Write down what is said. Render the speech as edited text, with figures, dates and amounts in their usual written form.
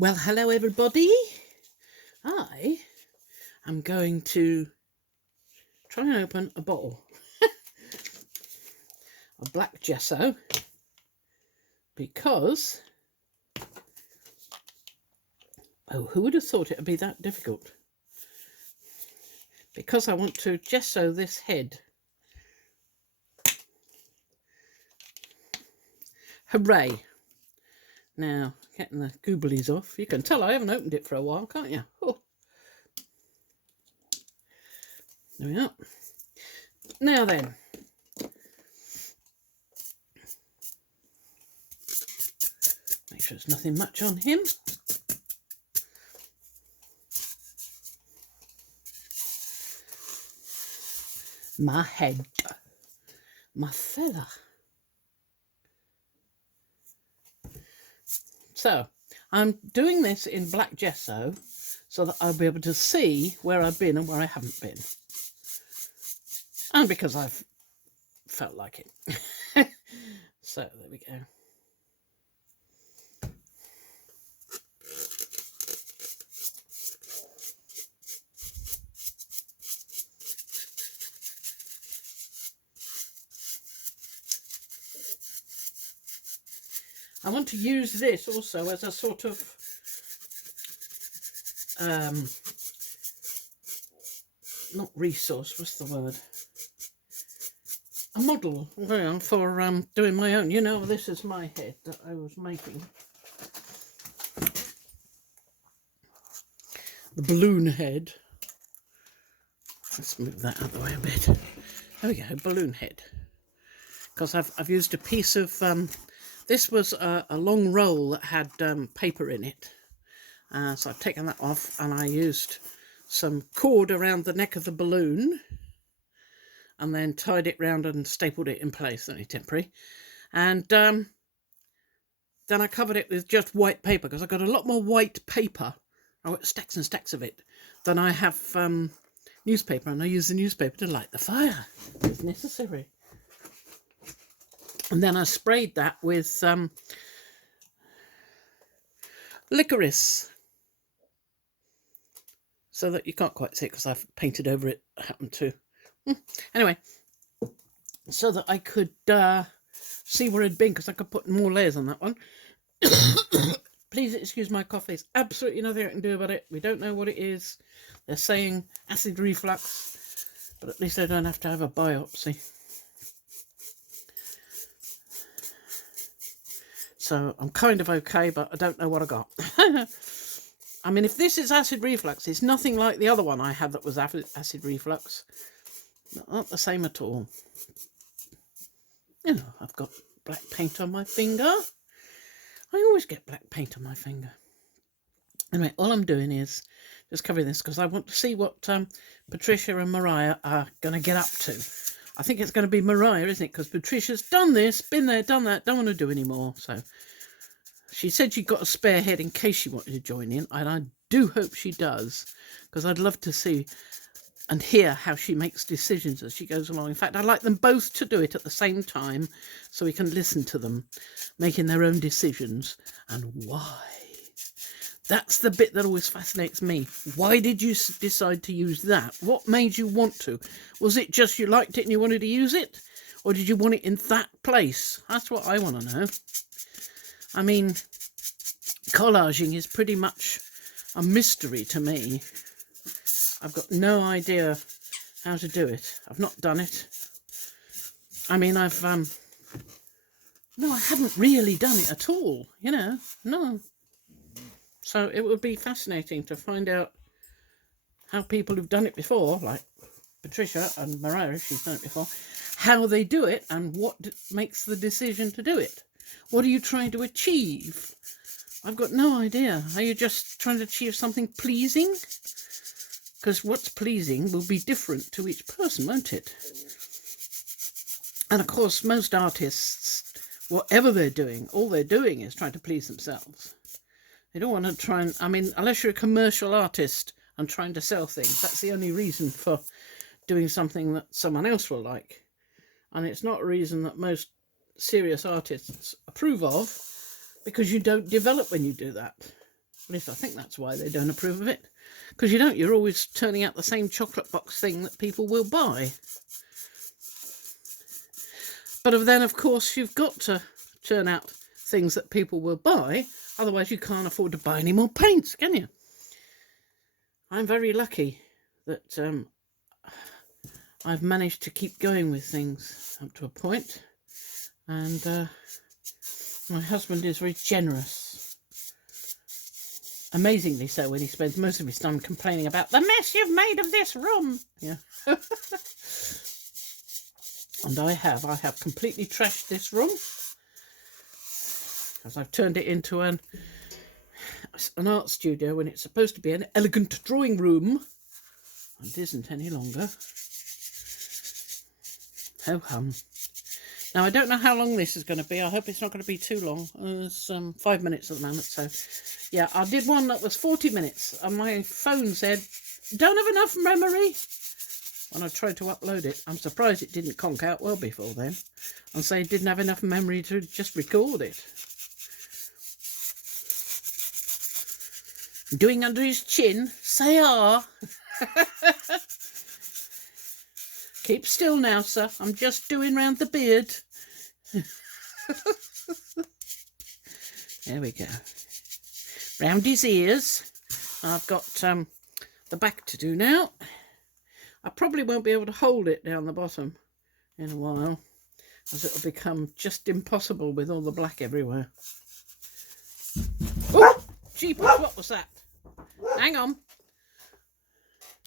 Well, hello everybody. I am going to try and open a bottle of black gesso because, who would have thought it would be that difficult? Because I want to gesso this head. Hooray. Now, getting the gooblies off. You can tell I haven't opened it for a while, can't you? Oh. There we are. Now then. Make sure there's nothing much on him. My head. My fella. So, I'm doing this in black gesso so that I'll be able to see where I've been and where I haven't been. And because I've felt like it. So, there we go. I want to use this also as a sort of not resource, what's the word? A model for doing my own. You know, this is my head that I was making. The balloon head. Let's move that out of the way a bit. There we go, balloon head. Because I've used a piece of this was a long roll that had paper in it. So I've taken that off and I used some cord around the neck of the balloon and then tied it round and stapled it in place, only temporary. And then I covered it with just white paper because I've got a lot more white paper. I've got stacks and stacks of it than I have newspaper, and I use the newspaper to light the fire if necessary. And then I sprayed that with licorice so that you can't quite see it because I've painted over it. I happened to. Anyway, so that I could see where it'd been because I could put more layers on that one. Please excuse my cough. There's absolutely nothing I can do about it. We don't know what it is. They're saying acid reflux, but at least I don't have to have a biopsy. So I'm kind of okay, but I don't know what I got. I mean, if this is acid reflux, it's nothing like the other one I had that was acid reflux. Not the same at all. You know, I've got black paint on my finger. I always get black paint on my finger. Anyway, all I'm doing is just covering this because I want to see what Patricia and Mariah are going to get up to. I think it's going to be Mariah, isn't it? Because Patricia's done this, been there, done that, don't want to do any more. So she said she got a spare head in case she wanted to join in. And I do hope she does, because I'd love to see and hear how she makes decisions as she goes along. In fact, I'd like them both to do it at the same time so we can listen to them making their own decisions and why. That's the bit that always fascinates me. Why did you decide to use that? What made you want to? Was it just you liked it and you wanted to use it? Or did you want it in that place? That's what I want to know. I mean, collaging is pretty much a mystery to me. I've got no idea how to do it. I've not done it. I mean, no, I haven't really done it at all, you know, no. So it would be fascinating to find out how people who've done it before, like Patricia and Mariah, if she's done it before, how they do it and what makes the decision to do it. What are you trying to achieve? I've got no idea. Are you just trying to achieve something pleasing? Because what's pleasing will be different to each person, won't it? And of course, most artists, whatever they're doing, all they're doing is trying to please themselves. They don't want to try and, I mean, unless you're a commercial artist and trying to sell things, that's the only reason for doing something that someone else will like. And it's not a reason that most serious artists approve of, because you don't develop when you do that. At least I think that's why they don't approve of it. Because you don't, you're always turning out the same chocolate box thing that people will buy. But then, of course, you've got to turn out things that people will buy. Otherwise, you can't afford to buy any more paints, can you? I'm very lucky that I've managed to keep going with things up to a point. And my husband is very generous. Amazingly so, when he spends most of his time complaining about the mess you've made of this room. Yeah. And I have completely trashed this room. Because I've turned it into an art studio when it's supposed to be an elegant drawing room. And it isn't any longer. Ho hum. Now, I don't know how long this is going to be. I hope it's not going to be too long. It's 5 minutes at the moment. So, yeah, I did one that was 40 minutes. And my phone said, don't have enough memory. When I tried to upload it, I'm surprised it didn't conk out well before then. And say it didn't have enough memory to just record it. Doing under his chin. Say ah. Keep still now, sir. I'm just doing round the beard. There we go. Round his ears. I've got the back to do now. I probably won't be able to hold it down the bottom in a while, as it'll become just impossible with all the black everywhere. Oh, jeepers, what was that? Hang on.